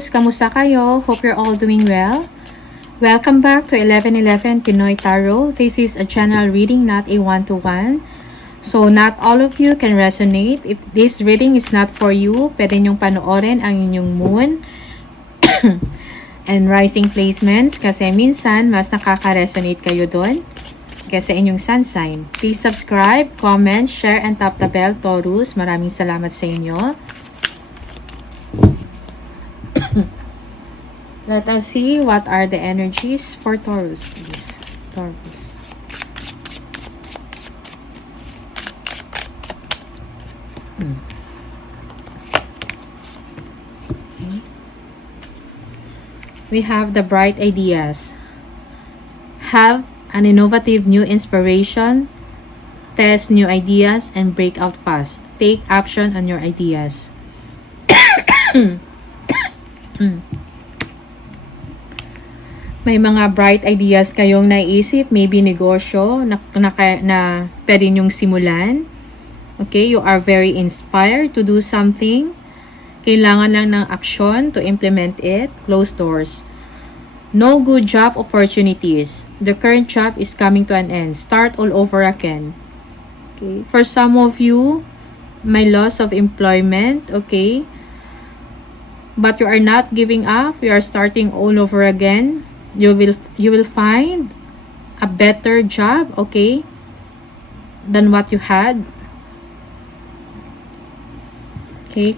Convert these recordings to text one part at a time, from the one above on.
Taurus, kamusta kayo? Hope you're all doing well. Welcome back to 1111 Pinoy Tarot. This is a general reading, not a one-to-one. So, not all of you can resonate. If this reading is not for you, pwede nyong panoorin ang inyong moon and rising placements kasi minsan mas nakaka-resonate kayo doon kasi inyong sun sign. Please subscribe, comment, share, and tap the bell, Taurus. Maraming salamat sa inyo. Let us see what are the energies for Taurus, please. Taurus. Okay. We have the bright ideas. Have an innovative new inspiration. Test new ideas and break out fast. Take action on your ideas. May mga bright ideas kayong naisip, maybe negosyo na pwede nyong simulan. Okay, you are very inspired to do something. Kailangan lang ng action to implement it. Close doors. No good job opportunities. The current job is coming to an end. Start all over again. Okay, for some of you, may loss of employment, okay? But you are not giving up. You are starting all over again. You will find a better job, okay, than what you had. Okay.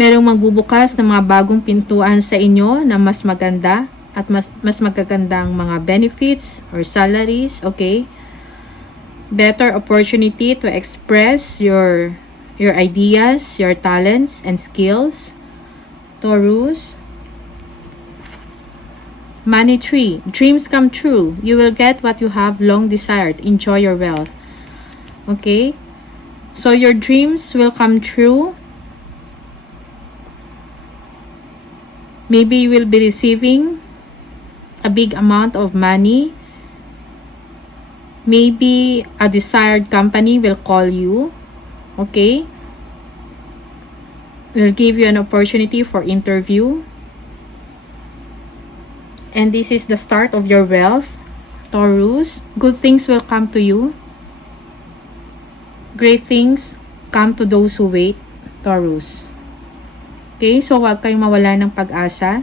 Merong magbubukas ng mga bagong pintuan sa inyo na mas maganda at mas magagandang mga benefits or salaries, okay? Better opportunity to express your ideas, your talents and skills. Taurus. Money tree. Dreams come true. You will get what you have long desired. Enjoy your wealth. Okay? So your dreams will come true. Maybe you will be receiving a big amount of money. Maybe a desired company will call you. Okay? Will give you an opportunity for interview. And this is the start of your wealth, Taurus. Good things will come to you. Great things come to those who wait, Taurus. Okay, so huwag kayong mawala ng pag-asa.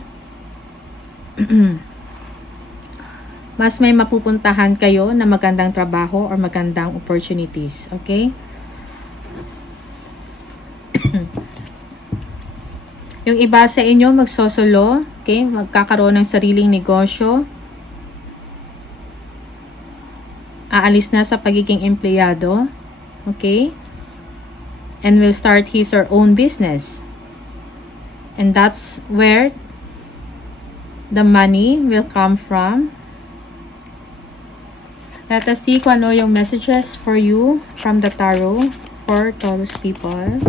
Mas may mapupuntahan kayo na magandang trabaho or magandang opportunities. Okay? Yung iba sa inyo magsosolo, okay? Magkakaroon ng sariling negosyo. Aalis na sa pagiging empleyado, okay? And will start his or own business. And that's where the money will come from. Let us see kung ano yung messages for you from the tarot for Taurus people.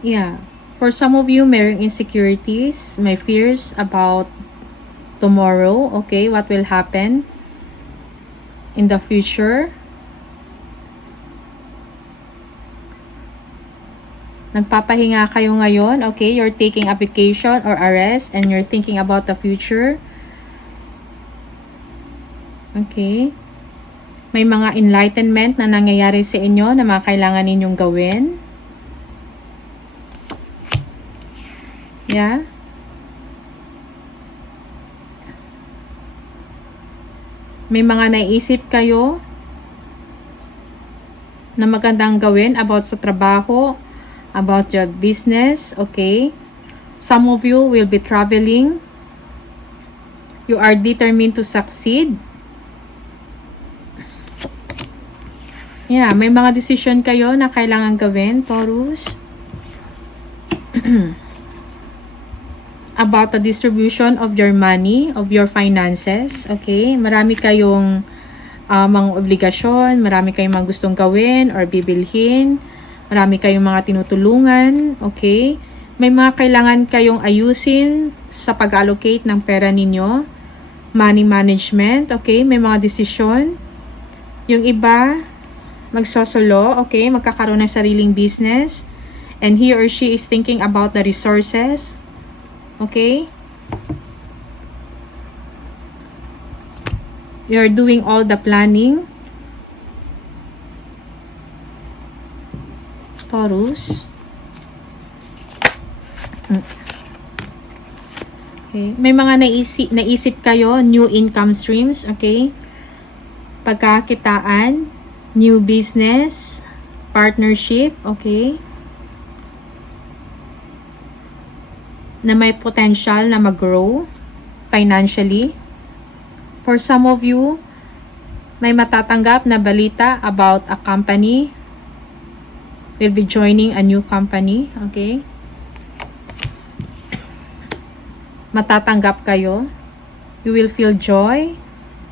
Yeah, for some of you, mayroong insecurities, may fears about tomorrow, okay, what will happen in the future. Nagpapahinga kayo ngayon, okay, you're taking a vacation or a rest and you're thinking about the future. Okay. May mga enlightenment na nangyayari sa inyo na mga kailangan ninyong gawin. Yeah. May mga naisip kayo na magandang gawin about sa trabaho, about your business, okay? Some of you will be traveling. You are determined to succeed. Yeah, may mga decision kayo na kailangan gawin, Taurus. About the distribution of your money, of your finances, okay? Marami kayong mga obligasyon, marami kayong mga gustong gawin or bibilhin, marami kayong mga tinutulungan, okay? May mga kailangan kayong ayusin sa pag-allocate ng pera ninyo. Money management, okay? May mga desisyon. Yung iba, magsosolo, okay? Magkakaroon ng sariling business. And he or she is thinking about the resources. Okay? You're doing all the planning. Taurus. Okay. May mga naisip kayo, new income streams, okay? Pagkakitaan, new business, partnership, okay? Na may potential na mag-grow financially. For some of you, may matatanggap na balita about a company. Will be joining a new company, okay? Matatanggap kayo. You will feel joy.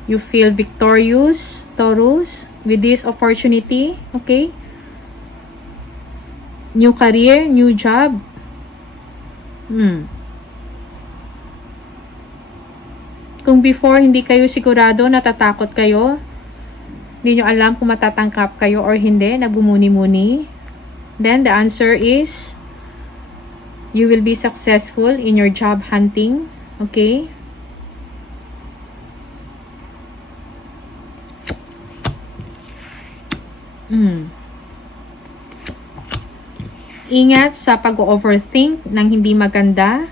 You feel victorious, Taurus, with this opportunity, okay? New career, new job. Kung before hindi kayo sigurado, natatakot kayo, hindi nyo alam kung matatangkap kayo or hindi, nagbumuni-muni, then the answer is, you will be successful in your job hunting, okay? Ingat sa pag-overthink ng hindi maganda.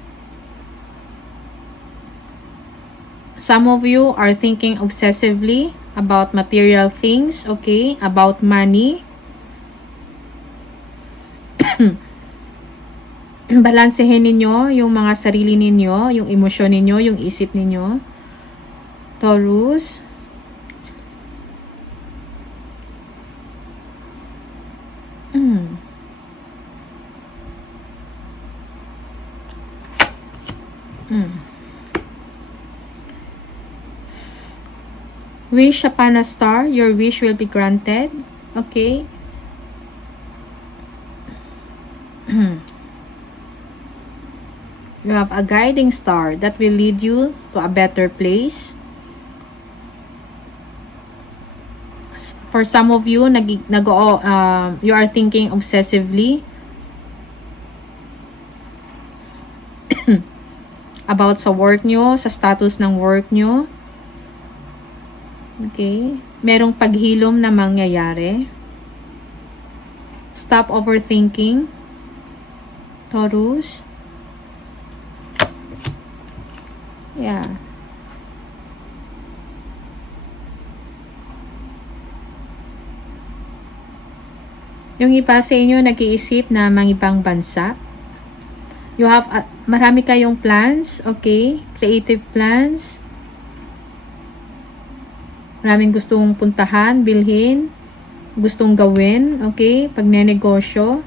Some of you are thinking obsessively about material things, okay? About money. Balansehin ninyo yung mga sarili ninyo, yung emosyon ninyo, yung isip ninyo. Taurus. Wish upon a star, your wish will be granted. Okay? You have a guiding star that will lead you to a better place. For some of you, you are thinking obsessively about sa work nyo, sa status ng work nyo. Okay? Merong paghilom na mangyayari. Stop overthinking. Taurus. Yeah. Yung iba sa inyo nag-iisip na mangibang bansa. You have marami kayong plans, okay? Creative plans. Maraming gustong puntahan, bilhin, gustong gawin, okay? Pagnenegosyo,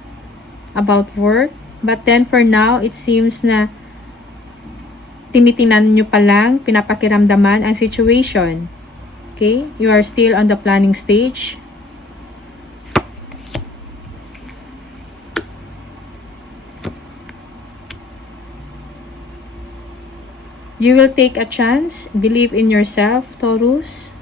about work. But then for now, it seems na tinitingnan nyo pa lang, pinapakiramdaman ang situation. Okay? You are still on the planning stage. You will take a chance. Believe in yourself, Taurus.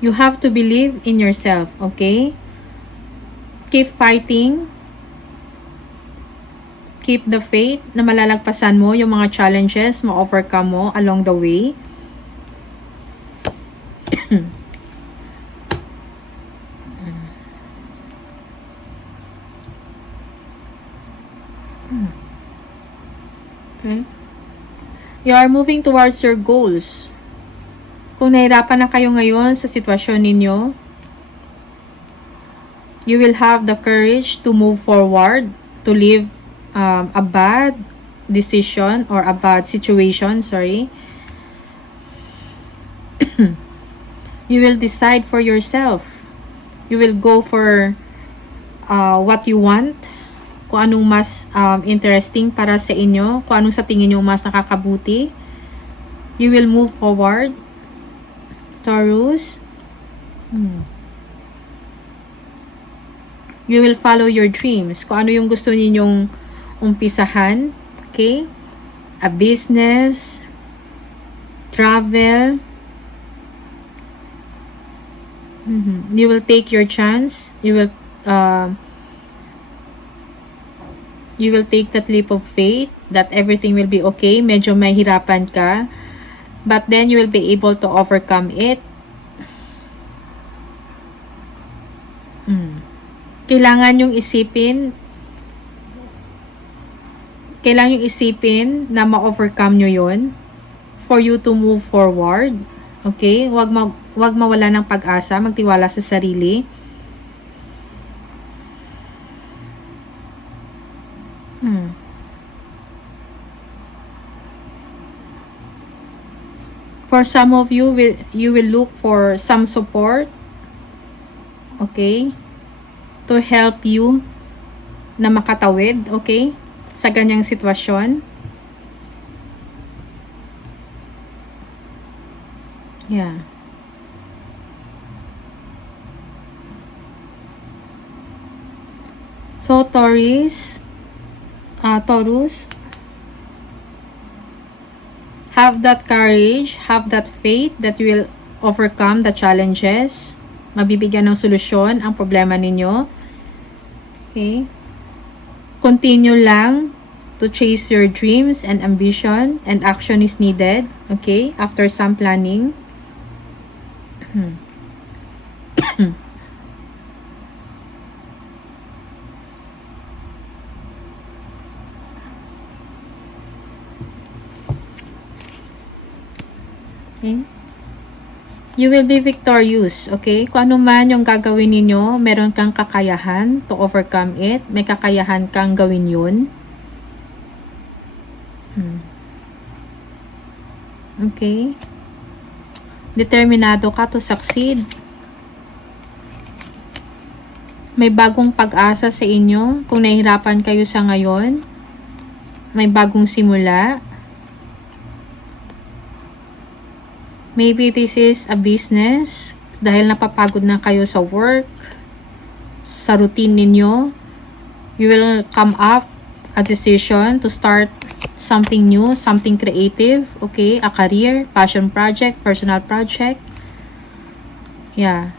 You have to believe in yourself, okay? Keep fighting. Keep the faith na malalagpasan mo yung mga challenges, ma-overcome mo along the way. Okay? You are moving towards your goals. Kung nahirapan na kayo ngayon sa sitwasyon ninyo, you will have the courage to move forward, to leave a bad decision or a bad situation, sorry. You will decide for yourself. You will go for what you want, kung anong mas interesting para sa inyo, kung anong sa tingin nyo mas nakakabuti. You will move forward. Taurus. You will follow your dreams. Kung ano yung gusto ninyong umpisahan. Okay? A business, travel. You will take your chance. You will take that leap of faith that everything will be okay. Medyo mahirapan ka. But then you will be able to overcome it. Kailangan yung isipin na ma-overcome nyo yun for you to move forward. Okay? Wag mawala ng pag-asa, magtiwala sa sarili. For some of you, you will look for some support. Okay? To help you na makatawid, okay? Sa ganyang sitwasyon. Yeah. So, Taurus, have that courage, have that faith that you will overcome the challenges. Mabibigyan ng solusyon ang problema ninyo. Okay? Continue lang to chase your dreams and ambition, and action is needed. Okay? After some planning. Okay? You will be victorious, okay? Kung ano man yung gagawin ninyo, meron kang kakayahan to overcome it. May kakayahan kang gawin yun. Okay? Determinado ka to succeed. May bagong pag-asa sa inyo. Kung nahihirapan kayo sa ngayon, may bagong simula. Maybe this is a business dahil napapagod na kayo sa work, sa routine ninyo. You will come up a decision to start something new, something creative, okay? A career, passion project, personal project. Yeah.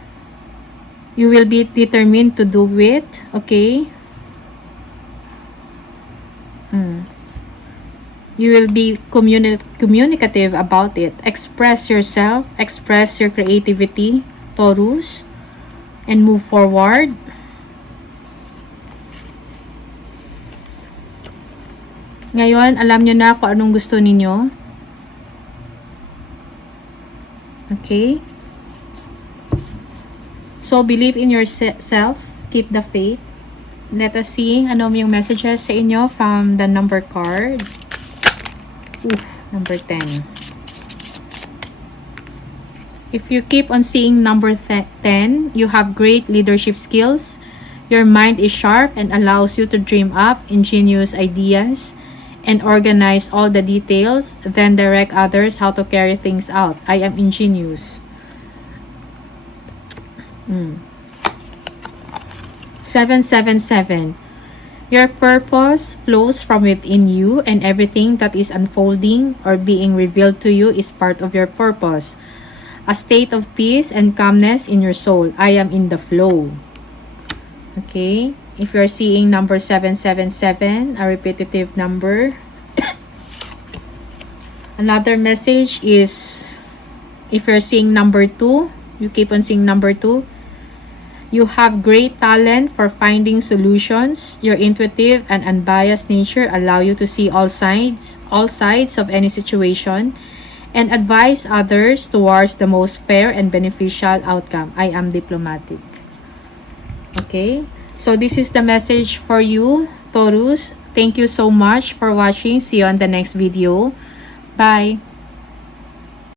You will be determined to do it, okay? You will be communicative about it. Express yourself, express your creativity, Taurus, and move forward. Ngayon, alam nyo na kung anong gusto ninyo. Okay? So, believe in yourself. Keep the faith. Let us see ano yung messages sa inyo from the number card. Number 10. If you keep on seeing number 10, you have great leadership skills. Your mind is sharp and allows you to dream up ingenious ideas and organize all the details, then direct others how to carry things out. I am ingenious. 777. Your purpose flows from within you, and everything that is unfolding or being revealed to you is part of your purpose. A state of peace and calmness in your soul. I am in the flow. Okay? If you're seeing number 777, a repetitive number. Another message is, if you're seeing number 2, you keep on seeing number 2. You have great talent for finding solutions. Your intuitive and unbiased nature allow you to see all sides of any situation and advise others towards the most fair and beneficial outcome. I am diplomatic. Okay? So this is the message for you, Taurus. Thank you so much for watching. See you on the next video. Bye!